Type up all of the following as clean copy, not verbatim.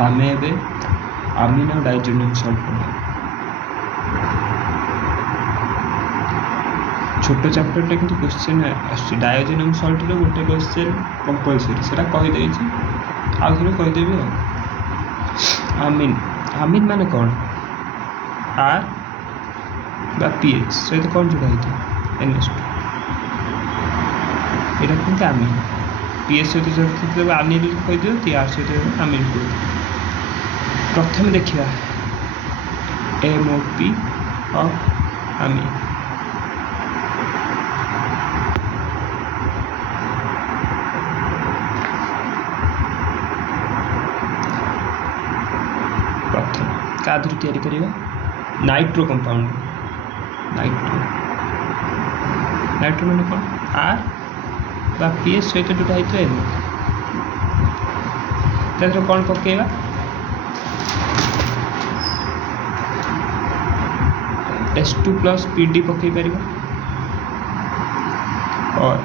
आम एवं आमिन और डाइजोनियम सल्ट पढ़ा छोट चैप्टर कि क्वेश्चन डाइजोनियम सल्ट गोटे क्वेश्चन कंपलसरी से कहीदे आउ थे कहीदेवी आमिन आमिन मान कौन आर बा पीएच सहित कौन जोड़ा होता NH2 यहाँ कहते आमिन पीएच सहित जोड़ा आनिल कहीदे आर सहित आमिन को प्रथम देखा MOP ऑफ आमिन कादर तैयारी करिया नाइट्रो कंपाउंड नाइट्रो नाइट्रो माने कौन आर बा पीएच सहित जोटा होता है तार कौन पकेगा S2 प्लस PD पकई पार और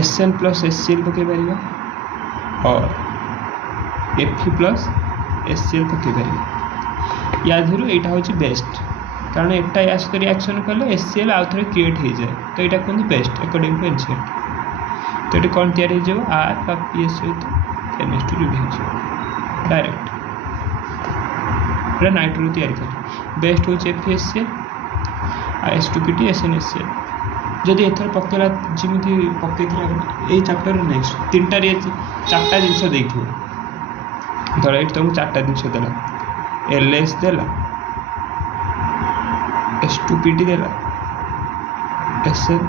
SN प्लस SCl पकई पार और Fe प्लस SCl पकई पार या धरू यहाँ हूँ बेस्ट कारण एटा या सहित रिएक्शन कले SCl आउ थे क्रिएट हो जाए तो यहाँ कहते बेस्ट अकॉर्डिंग टू एनसीईआरटी तो ये कौन तैयारी हो आर का पीएच सहित NH2 जोड़ी हो डायरेक्ट नाइट्रो तैयारी कर बेस्ट हूँ FeSCl S2PD SnSCl जदि एथर पकेला जमी पकई ये चैप्टर नेक्स्ट तीन टार चार्टा जिनस देखो धर ये तुमको चार्टा जिनस देला LS देला S2PD देला SCl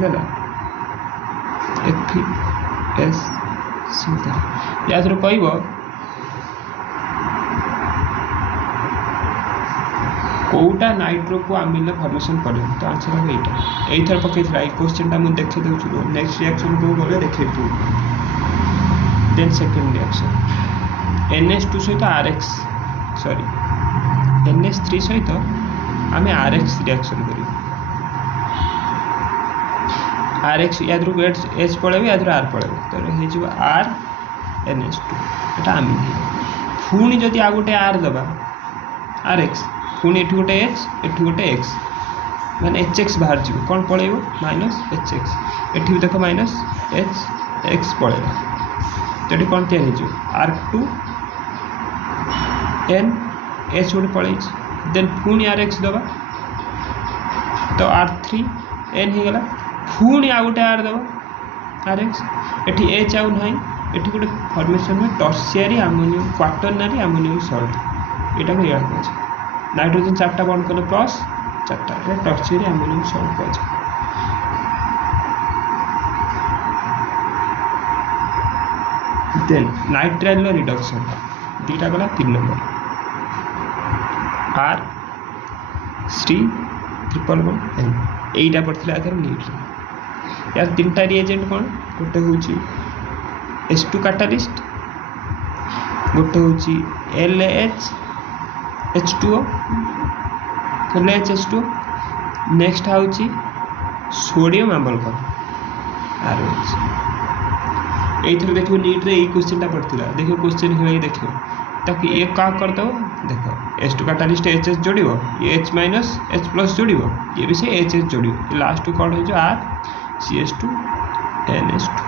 देला FeSC देला या थोड़ा कह कौटा नाइट्रो को आमिन फॉर्मेशन करे तो आंसर हम यहाँ यही पकई क्वेश्चन टा मुझे देखे दूँ नेक्स्ट रिएक्शन को गले देखे देन सेकेंड रिएक्शन NH2 सहित RX सॉरी NH3 सहित आम RX रिएक्शन कर RX या H पड़े या R पड़े तो हो R NH2 यहाँ आमिन पुणी जदि आ गोटे R दबा RX पुणी एठी गोटे H एठी गोटे X माने HX बाहर जीव कौन पड़ेगा माइनस HX एठी देख माइनस HX पड़ेगा तो ये कौन तैयारी हो R2 N H गोटे पड़े देन पुणी RX दबा तो R3 N हो गला पुणी आ गोटे R दबा RX एठी H आउ नहीं एठी गोटे फॉर्मेशन में tertiary ammonium quaternary ammonium salt यहाँ को याद करें नाइट्रोजन चार्टा बंद कले प्लस चार्टा टर्शियरी अमोनियम सॉल्ट कह देन नाइट्राइल रिडक्शन दीटा गला 3 नंबर R C111N यहीटा पड़ता है नीट या तीन टा रिएजेंट कौन गोटे हूँ S2 कैटालिस्ट गोटे हूँ LH H2O LHH2O नेक्स्ट हूँ सोडियम अम्लकण RH ये देखो नीट रे क्वेश्चन टा पड़ता देखो क्वेश्चन है देखो ताकि ये क्या करदे देख H2 कैटालिस्ट HS जोड़ ये H माइनस H प्लस जोड़ ये भी से HS जोड़ लास्ट कौन हो R CH2 NH2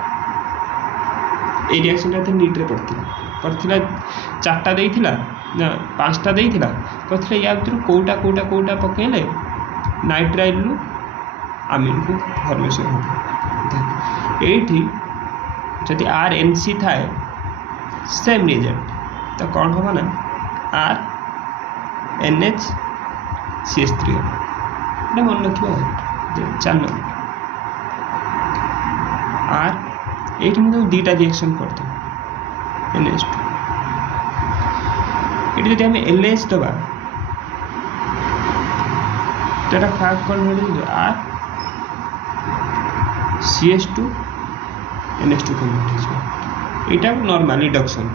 ये रिएक्शन नीट रे पड़ता चार्टा देइथिला ना 5टा देइथिला कहते या भर कौटा कौटा कौटा पकेले नाइट्राइल रु आमिन को फॉर्मेशन हो ये जदि RNC थाए सेम रिएजेंट तो कौन होगा ना R NH CH3 मन रखिए 4 नंबर R ये मतलब 2टा रिएक्शन करते NH2 ये जब आम LH दबा तो यहाँ फास्ट कौन मिले R CH2 NH2 कन्वर्ट हो यहाँ नॉर्मल रिडक्शन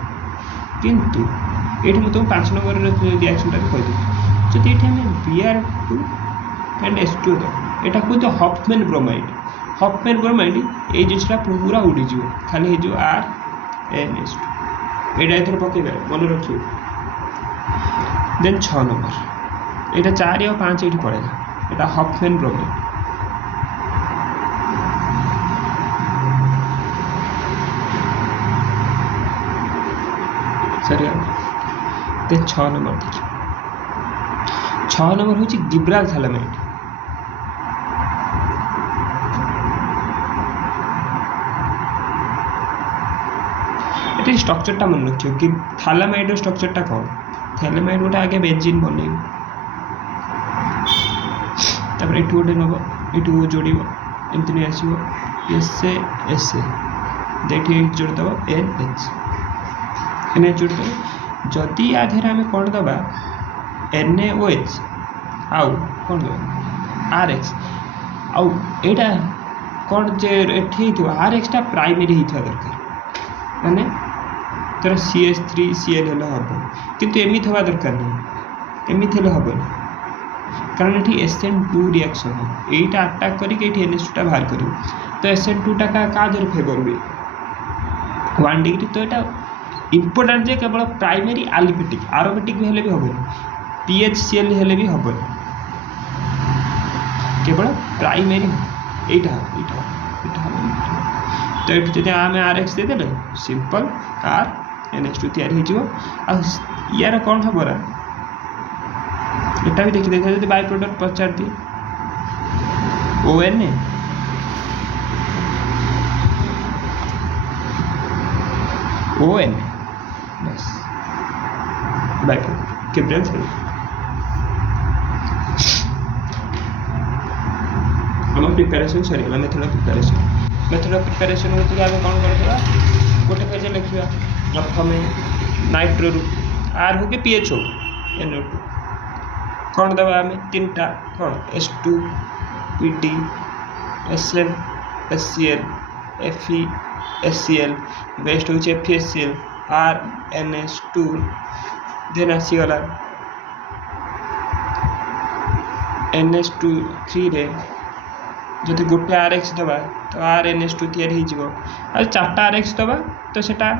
किंतु ये मुझे 5 नंबर रिएक्शन कहीदेवी जब ये Br2 एंड H2 यहाँ कहते हॉफमैन ब्रोमाइड हफमैन ब्रोमाइड ये जिनसा पूरा उड़ी खाली हो RnH2 एटा एथर पकेबे मन रखियो। देन 6 नंबर एटा 4 और 5 ये पड़ेगा एटा हफमैन ब्रोमाइड सरी। देन 6 नंबर देखिए 6 नंबर हूँ गिब्राल थैलामाइड ये स्ट्रक्चरटा मन रखियो कि थैलामाइड स्ट्रक्चरटा कौन थैलामाइड गोटे आगे बेंजीन बनइब तापर एठू गोटे नब एठू जोड़ब एमती नहीं आसो एस देखिए जोड़देव NH जोड़देव जदि या देहरे आम कौन दबा NaOH आउ कौन दबा RH आउ एटा कौन जे एठी RH टा प्राइमरी होता दरकार माने तर CH3Cl हम किंतु एमती हवा दरकार नहीं एमती हम कारण ये SN2 रिएक्शन है यहीटा अटैक करके NH2 बाहर कर तो SN2 टा का देर फेवर हुए 1 डिग्री तो यहाँ इम्पोर्टाट जे केवल प्राइमरी एलिफेटिक आरोमेटिक भी हेले भी हम PHCl हेले भी हम केवल प्राइमरी यहाँ तो ये जब आम RH देदेले सिंपल RnH2 या यार कौन हम एटा भी देखी देखा जब बाय प्रोडक्ट पचार दिए ONA बस बाय प्रोडक्ट गिब्राल हम प्रिपेरेसन सरीगला मेथड ऑफ प्रिपेरेसन होती आगे कौन करदेगा गोटे पेज लिखा प्रथम नाइट्रो R हो कि PH हो NO2 कौन दबा आम 3टा कौन S2 PD SN SCl Fe SCl best हो FeSCl RnH2 देन आसीगला NH2 3 रे जदि गोटे RH दबा तो RnH2 तैयारी हो 4टा RH दबा तो सेटा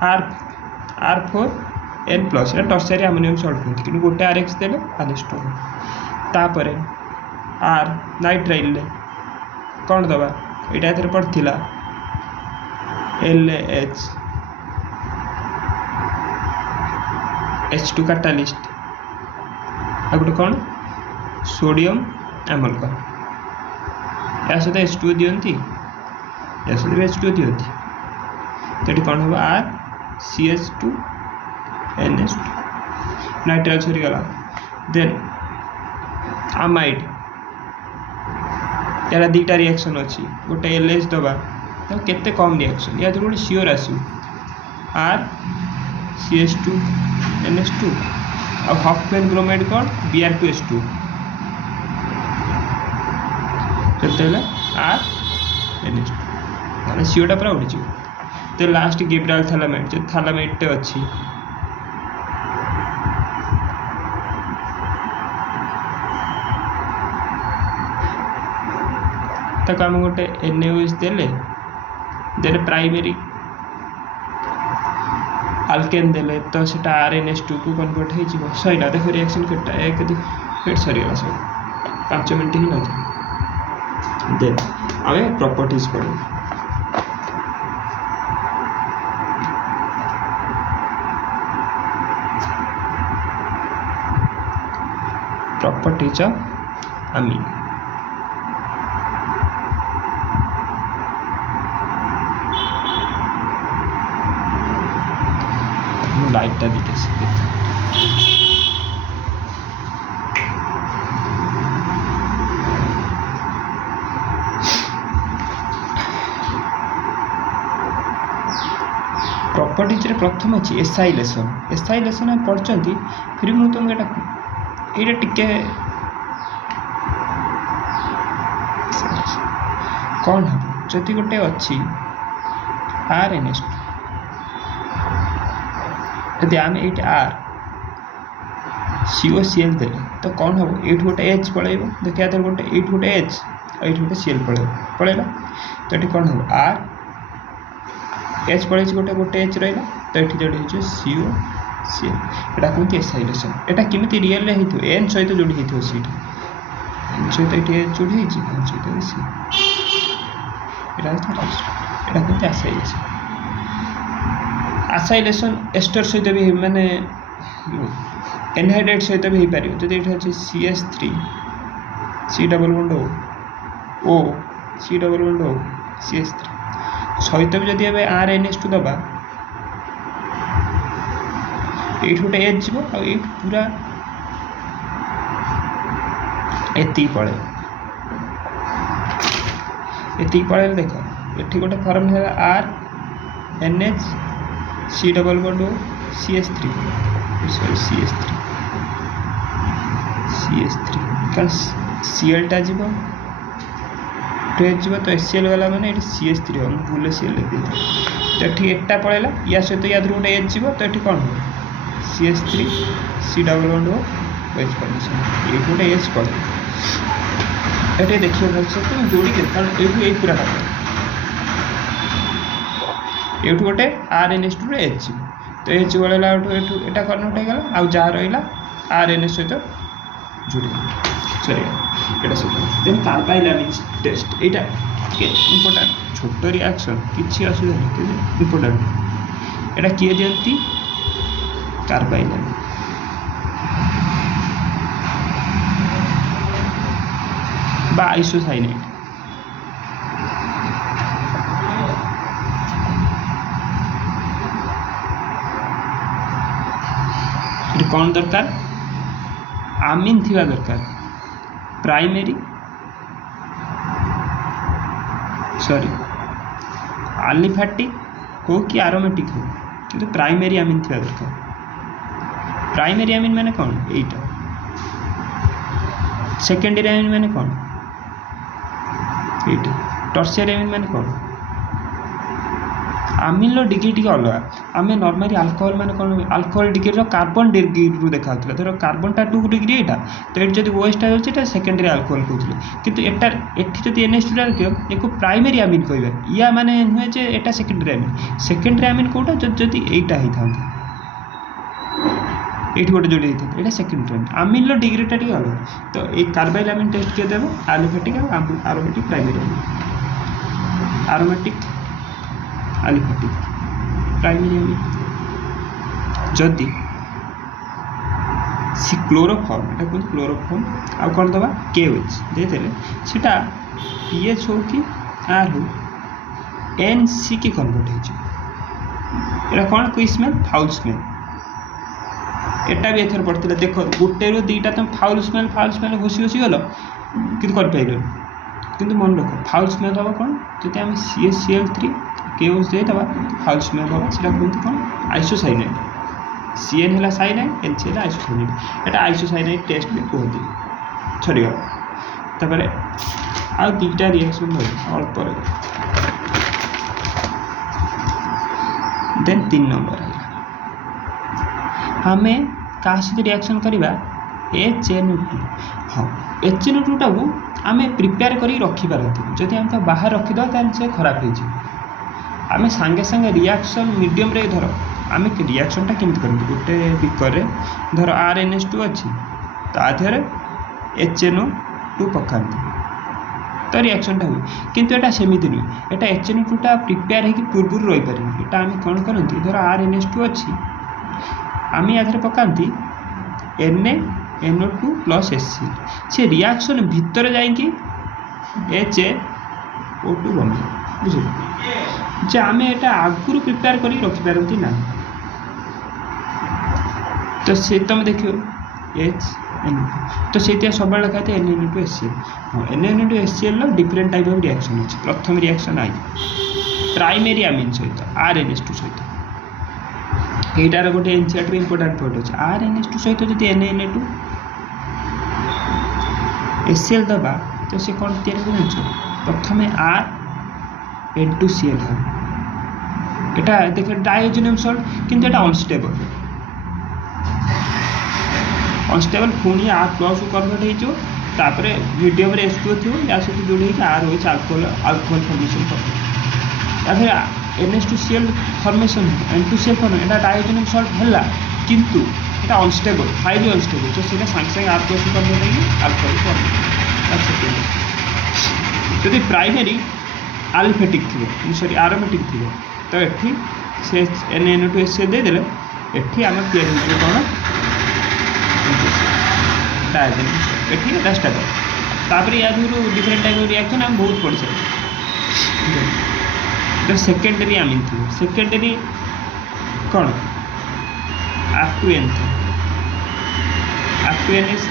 R4N+ टर्सियरी अमोनियम सल्ट कहते कि गोटे RH देले NH2 तापर R नाइट्राइल कौन दबा यहाँ एथर पड़ता LH H2 कैटालिस्ट आ गोटे कौन सोडियम एमल्गम या सहित H2 दियंती या सहित H2 दियंती तो ये कौन हम RCH2 NH2 नाइट्राइल सरीगला देन आमाइड यार 2टा रिएक्शन अच्छी गोटे LH दबा तो केते कम रिएक्शन या गोटे सियोर आसो RCH2 NH2 आ हफमैन ब्रोमाइड कौन Br2S2 RnH2 माने सीओटा पूरा उड़ी तो लास्ट गिब्राल थैलामाइड जो थैलामाइड अच्छी तक आम गोटे NaOH देले प्राइमरी आल्केन देले तो सेटा RnH2 को कन्वर्ट हो सईला देख रिएक्शन केटा 1 2 फेट सरीगला सब 5 मिनट ही ना देन आम प्रॉपर्टीज पढ़े प्रॉपर्टीज ऑफ अमीन लाइटटा दिखे प्रॉपर्टीज रे प्रथम अच्छी एसाइलेशन पढ़ते फिर मुझे तुमको ये टिके कौन हम जदि गोटे अच्छी RnH2 यदि आम ये R COCl देले तो कौन हम ये गोटे H पड़े देखिए गोटे ये गोटे H ये गोटे सीएल पड़ेगा तो ये कौन हम आर एच पड़े गोटे गोटे एच रहा तो ये जोड़ी हो सीओ सीएल यहाँ कहते एसाइलेसन यहाँ केमी रियल एन सहित जोड़ी होता सीटा एन सहित ये जोड़ी एन सहित सी यहाँ कहते एसाइलेसन आसाइलेसन एस्टर सहित भी माने एनहाइड्रेट सहित भी हो पार जब ये अच्छे CH3 C double bond O C double bond O CH3 सहित भी जब RNS2 दबा ये गोटे एच जीव ये पूरा एति पड़े देख ये गोटे फॉर्म है RNH C double bond O CH3 कारण सीएल टा जीव टू एच जीव तो एचसीएल गला माने ये CH3 हम भूल सीएल लिख तो ये एटा पड़ेगा या सहित या गोटे एच जीव तो ये कौन हो CH3 C double bond O H condition ये गोटे एच पड़े ये देखिए भलसे तुम जोड़ी के कारण ये पूरा ये गोटे RNS2 एच जीव तो एच पड़ेगा यहाँ कन्वर्ट होगा आउ जहाँ रहा RNS सहित जोड़ी सॉरी ये सब देन कार्बाइलामिन टेस्ट यहाँ इंपोर्टेंट छोट रिएक्शन किसी असुविधा नहीं इंपोर्टेंट यहाँ किए दिखती कार्बाइलामिन बा आइसोसाइनाइड कौन दरकार आमिन थिबा दरकार प्राइमरी सॉरी आलिफैटिक हो कि आरोमेटिक हो कि प्राइमरी आमिन थिबा दरकार प्राइमरी आमिन माने कौन एटा सेकेंडरी आमिन माने कौन एटा टर्शियरी आमिन माने कौन आमिन डिग्री टी अलग आम नॉर्मली अल्कोहल माने कौन अल्कोहल डिग्री कार्बन डिग्री रू देखा धर कार्बन टा 2 डिग्री यहाँ तो ये जब ओएस टा सेकेंडरी अल्कोहल कहते किंतु एटी जब NH2 रखिए एक प्राइमरी आमिन कह या माने नुहे जे एटा सेकेंडरी आमिन कौटा जदि एटा होता ये गोटे जोड़ी होता है सेकेंडरी आमिन डिग्री टा अलग तो ये कार्बाइल आमिन टेस्ट किए देव आलिफैटिक आरोमेटिक प्राइमरी आमिन आरोमेटिक आलिफैटिक प्राइमरी आमिन जदि सी क्लोरोफॉर्म यहाँ कहते क्लोरोफॉर्म आउ कौन दबा KOH देते सीटा PH हो कि R हो NC की कन्वर्ट हो कौन कोई स्मेल फाउल स्मेल एटा भी एथर पड़ता देख गोटे रू दीटा तुम फाउल स्मेल घोषी घोषी गल कि किंतु मन रख फाउल स्मेल हम कौन जब आम CaCl3 KOH देदबा फाउल स्मेल हम से कहते कौन आइसोसाइनाइड CN है साइनाइड NC है आइसोसाइनाइड एटा आइसोसाइनाइड टेस्ट भी कहते छड़गला आउ दुईटा रिएक्शन अल्प देन 3 नंबर आम क्या सहित रिएक्शन करवा HNO2 हाँ HNO2 टाक आम प्रिपेयर कर रखिपारती जदि आम तो बाहर रखीद से खराब हो आम सांगे सांगे रिएक्शन मीडियम रे धर आम रिएक्शनटा केमती करते गोटे बिकर धर RNS2 अच्छी तादेह HNO2 पकाती तो रिएक्शनटा हुए किंतु एटा सेमिति नुहे एटा HNO2 टा प्रिपेयर होगी पूर्व रही पारे एटा आम कौन करती धर RNS2 अच्छी आम या पकाती NaNO2 + HCl से रिएक्शन भितर जाइए HNO2 बन बुझे जे आम एटा आगुरी प्रिपेयर कर रखिपारती ना तो से तुम देखो HNO2 तो से सब लिखा था NaNO2HCl हाँ NaNO2HCl different type of reaction अच्छे प्रथम रिएक्शन आई प्राइमरी आमिन सहित RNS2 सहित यहीटार गोटे एनसीईआरटी इंपोर्टेंट पॉइंट अच्छे RNS2 सहित जब Na2 HCl दबा तो सी कौन या प्रथम RN2Cl है देख डाइहाइड्रोजन सल्ट किंतु एटा अनस्टेबल पुणी R+ को कन्वर्ट हो तापरे मीडियम रे H2O थी या सहित जोड़ी आर हो अल्कोहल फॉर्मेशन कर NH2Cl फॉर्मेशन N2Cl फॉर्मेशन एटा डायटोनिक सॉल्ट हला किंतु एटा अनस्टेबल हाईली अनस्टेबल तो सेटा सांगे आर प्लस कर देगी अल्कोहल फॉर्मेशन जदि प्राइमरी अल्फेटिक थी सॉरी एरोमेटिक थी तो एठी से NaNO2HCl दे देले एठी आम तैयारी हो कौन डायटोनिक एठी एटा स्टेबल तापर या डिफरेंट टाइप रिएक्शन हम बहुत पढ़ी सकते सेकेंडरी आमिन थी सेकेंडरी कौन R2N थी R2NS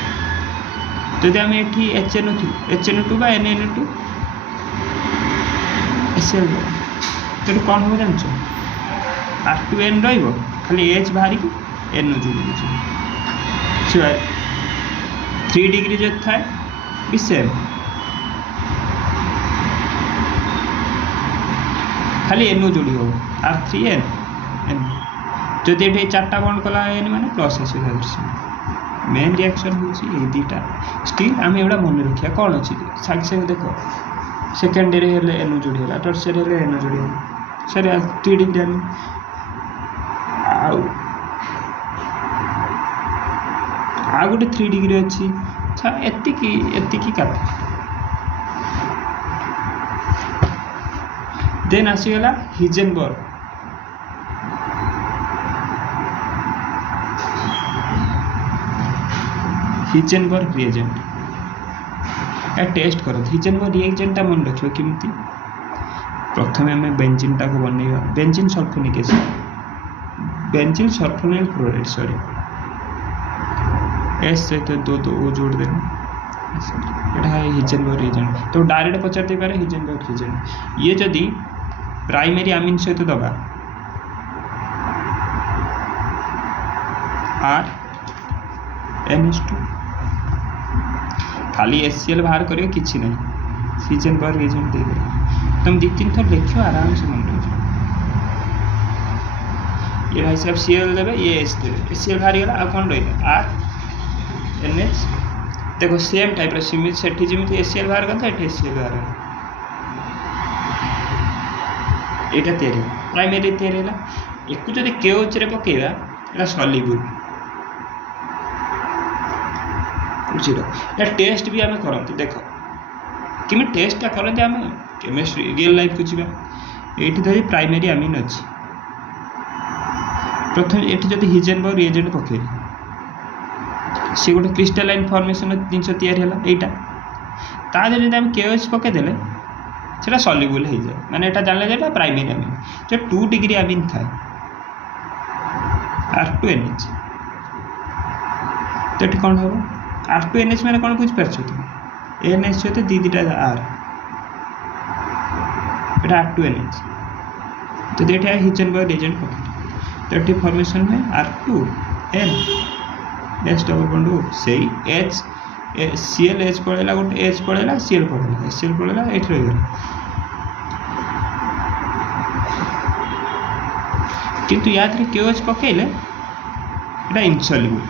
जदि आम एठी HNO2 बा NaNO2 HCl तो कौन हम जान R2N रो खाली H बाहर की NO जोड़ी 3 डिग्री जो था भी सेम खाली NO जोड़ी हो R3N जदि ये चार्टा बॉन्ड कला माने प्लस आसो मेन रिएक्शन होची ए दीटा स्टिल आम एवढा मन रखिया कौन अच्छी सागे सागे देख सेकेंडरी हेले NO जोड़ी है टर्शियरी हेले NO जोड़ी है सर 3 डिग्री आ गोटे 3 डिग्री अच्छी एतिकी काफी देन आसीगला हिजेनबर्ग रिएजेंट या टेस्ट करो हिजेनबर्ग रिएजेंट मन रखियो किमती प्रथम आम बेंजीन टाको बनैबा benzene sulphonic acid benzene sulphonyl chloride sorry S सहित दो ओ जोड़ देना एटा है हिजेनबर्ग रिएजेंट तो डायरेक्ट पचार दे पारे हिजेनबर्ग रिएजेंट ये जदी प्राइमरी आमिन सहित दबा NH2 खाली HCl बाहर करियो किछि नहीं हिजेनबर्ग रिएजेंट दे दे तुम 2-3 थर लिखियो आराम से मन रखियो ये भाई साहब Cl देबे ये H देबे HCl बाहर गेला आ कोन रहिला R NH देखो सेम टाइप रे सिमिल सेठी जेमिति HCl बाहर करता है HCl बाहर एटा तैयारी प्राइमरी तैयारी है एक जदि KOH रे पकेबा एटा सॉल्युबल बुझिलो या टेस्ट भी आम करते देख कि टेस्ट करते आम केमिस्ट्री रियल लाइफ को जीवा एठी धरी प्राइमरी आमिन अच्छी प्रथम एठी जदि हिजेनबर्ग रिएजेंट पकेबी सी गोटे क्रिस्टालाइन फॉर्मेशन जिनस तैयारी है एटा ता देले जदि आम KOH पके देले सेटा सॉल्युबल हो जाए माने एटा जानले जे एटा प्राइमरी आमिन जो 2 डिग्री आमिन था R2NH तो एटी कौन हम R2NH माने कौन बुझ पारछ तुम NH सहित दीटा R एटा R2NH तो देटा हिजेनबर्ग रिएजेंट पके तो एटी फॉर्मेशन में R2N S डबल बॉन्ड से H Cl H पड़ेला गोटे H पड़ेला Cl पड़ेला HCl पड़ेला एठी रह गला किंतु याद रे KOH पकेले एटा इनसॉल्युबल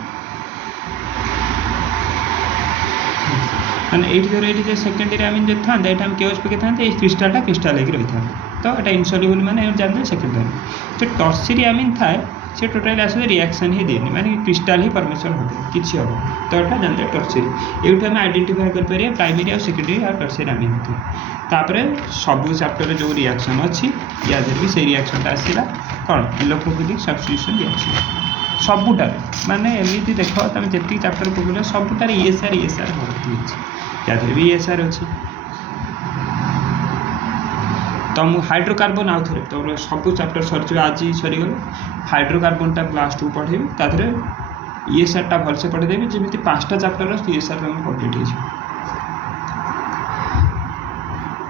माने एठी धर एठी जे सेकेंडरी आमिन जे था एटा हम KOH पके था ए क्रिस्टलटा क्रिस्टल लेके रही था तो एटा इनसॉल्युबल माने जानते सेकेंडरी जो टर्शियरी आमिन था से टोटाली आस रिएक्शन ही देनी माने क्रिस्टल ही फॉर्मेशन हो किछि हो तो एटा जानते टर्शियरी एठी हम आइडेंटिफाई कर परिया प्राइमरी और सेकेंडरी और टर्शियरी आमिन थी तापरे सब चैप्टर जो रिएक्शन अच्छी या भी से रिएक्शन आसला कौन इलेक्ट्रोफिलिक सब्स्टिट्यूशन रिएक्शन सबुटार माने एमती देख तुम जी चैप्टर पकड़ सबुटार ESR भर्ती या भी ESR अच्छी तो मुझे हाइड्रोकार्बन आउ थे तो सब चैप्टर सर आज सरीगले हाइड्रोकार्बन टा लास्ट को पढ़ेबी ताधरे ESR टा भलसे पढ़ेदेवी जमी 5टा चैप्टर ESR कम्प्लीट हो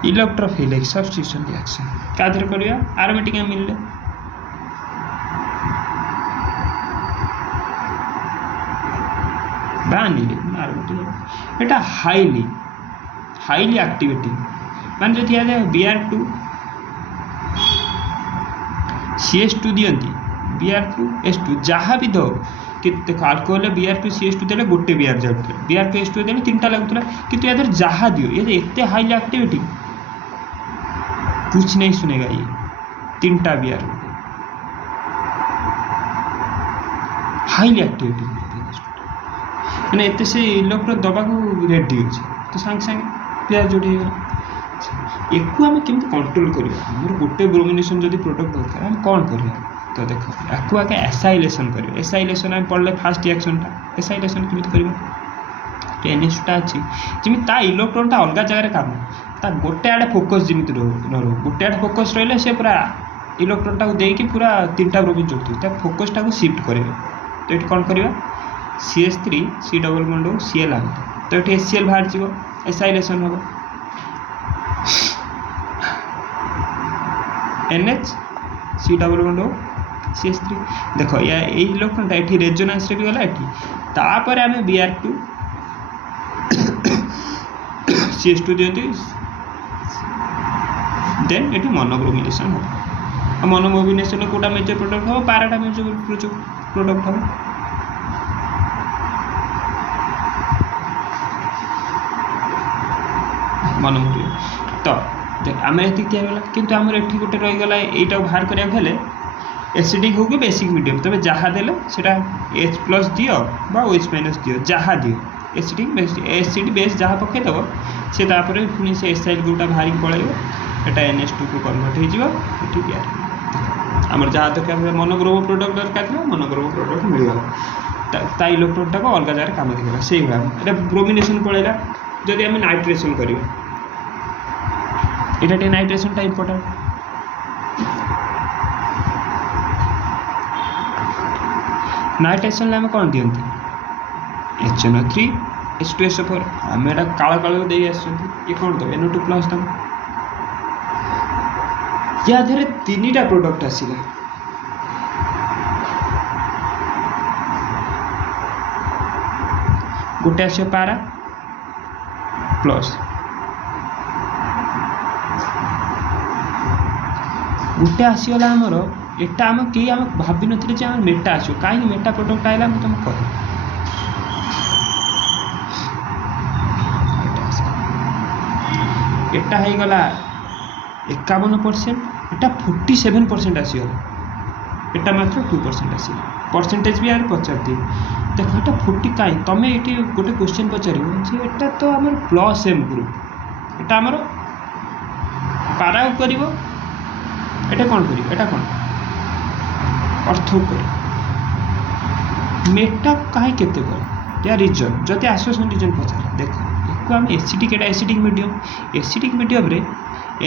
इलेक्ट्रोफिलिक सब्स्टिट्यूशन रिएक्शन क्या करिया एरोमेटिक मिलले एटा हाईली एक्टिविटी मान जो दिया जाए Br2 CS2 दियंती Br2S2 जहाँ भी दो कि देख अल्कोहल Br2CS2 देले गोटे Br जाउथले Br2S2 देले तीनटा लागुतला किंतु यादर जहा दियो ये एते हाई एक्टिविटी कुछ नहीं सुनेगा ये तीनटा Br हाईली एक्टिविटी मैंने एते से इलेक्ट्रॉन दबा को रेडी होची तो संग संग Br जोड़ी एकु आम केमती कंट्रोल करिया हमर गोटे ब्रोमिनेशन जदि प्रोडक्ट दरकार हम कोन करिया तो देखो याकू आगे एसाइलेशन करियो एसाइलेशन हम पढ़ले फास्ट रिएक्शनटा एसाइलेशन केमती करियो NH2 अछि जिमि ता इलेक्ट्रॉनटा अलगा जगह रे काम ता गोटे आडे फोकस जिमिति न रो गोटे आडे फोकस रहले से पूरा इलेक्ट्रॉनटा को देकी पूरा तीनटा ब्रोमिन जोड़ती ता फोकसटा को शिफ्ट करियो तो एट कोन करियो CH3 C double bond Cl आ तो एट HCl बाहर जिवो एसाइलेशन हो NH C double bond CH3 देखो या ए इलेक्ट्रॉनटा एठी रेजोनेंस रे भी गला एठी तापर हमें Br2 CH2 दियंती देन एठी मोनोब्रोमिनेशन हो मोनोब्रोमिनेशन कोटा मेजर प्रोडक्ट हो पाराटा मेजर प्रोडक्ट हो मोनोब्रोमिनेशन तो देख आमे एति क्या गला किंतु हमर एठी गोटे रहि गला एटा बाहर करिया भेले एसिडिक हो कि बेसिक मीडियम तबे जहाँ देले सेटा H+ दियो बा OH- दियो जहाँ दियो एसिड बेस जहाँ पके दबो से तापर पुनी से एसाइल ग्रुपटा बाहरी पळेबो एटा NH2 को कन्वर्ट हे जिवो एठी Br हमर जहाँ तक मोनोग्रोमो प्रोडक्ट दरकार था मोनोग्रोमो प्रोडक्ट मिल गला ता इलेक्ट्रोडटा को अलग जगह काम दिगला सेही भाव एटा ब्रोमिनेशन पळेला जदि हम नाइट्रेशन करियो एटा नाइट्रेशन टा इंपोर्टेंट नाइट्रेशन आम कौन दिखती HNO3 H2SO4 आम एटा काला काला दे ये कौन दब NO2+ दब या धीरे तीनटा प्रोडक्ट आसिला गोटे आस पारा प्लस गोटे आसीगला आमर एटा आम कई आम भावी नथिले जे आम मेटा आसो काहे मेटा प्रोडक्ट आइला हम तुम कह एटा है गला 51% एटा 47% आसीगला एटा मात्र 2% आसी परसेंटेज भी यार पचार दी देखो एटा 40 काई तमे एटी गोटे क्वेश्चन पचारिबो जे एटा तो हमर प्लस एम ग्रुप एटा हमर पारा करिवो एटा कोन करिवो एटा कोन अर्थ मेटा कहीं केते कर या रिजन जति आसोसन रिजन पचार देखो एको हम एसिडिक मीडियम रे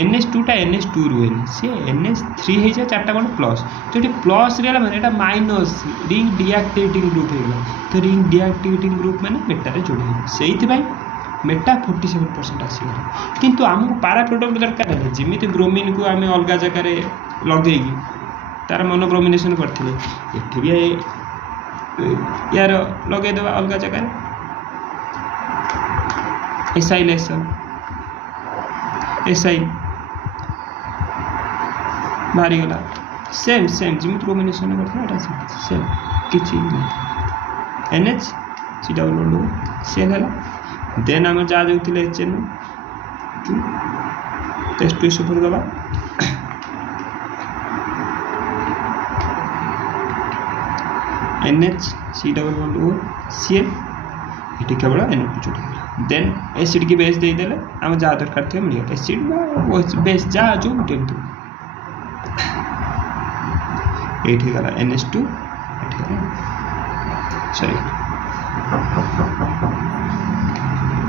NH2 टा NH2 रुएनी से NH3 हे जा चारटा कोन प्लस तो एटी प्लस रेला माने एटा माइनस रिंग डीएक्टिवेटिंग ग्रुप हे गेला तो रिंग डीएक्टिवेटिंग ग्रुप माने मेटा रे जोड़ी सेहिति भाई मेटा 47% आसी गला किंतु हमको पारा प्रोडक्ट दरकार है जिमिति ब्रोमीन को आमे अलगा जगह रे लगेगी तार मोनोब्रोमिनेशन करथिले एठी भी यार लगे देवा अलग जगह एसाइलेशन एसाइल बाहरी गला सेम जिमित ब्रोमिनेशन करथिले एटा सेम किछि नै NH C डबल बॉन्ड से गला देन हम जा जाउतिले HNO2 H2SO4 दबा NH C double bond Cl ये केवल NO2 जोड़ी देन एसिड की बेस दे देले हम जा दरकार थे मिल एसिड वो बेस जा जो मीडियम तो एठी गला NH2 एठी गला सॉरी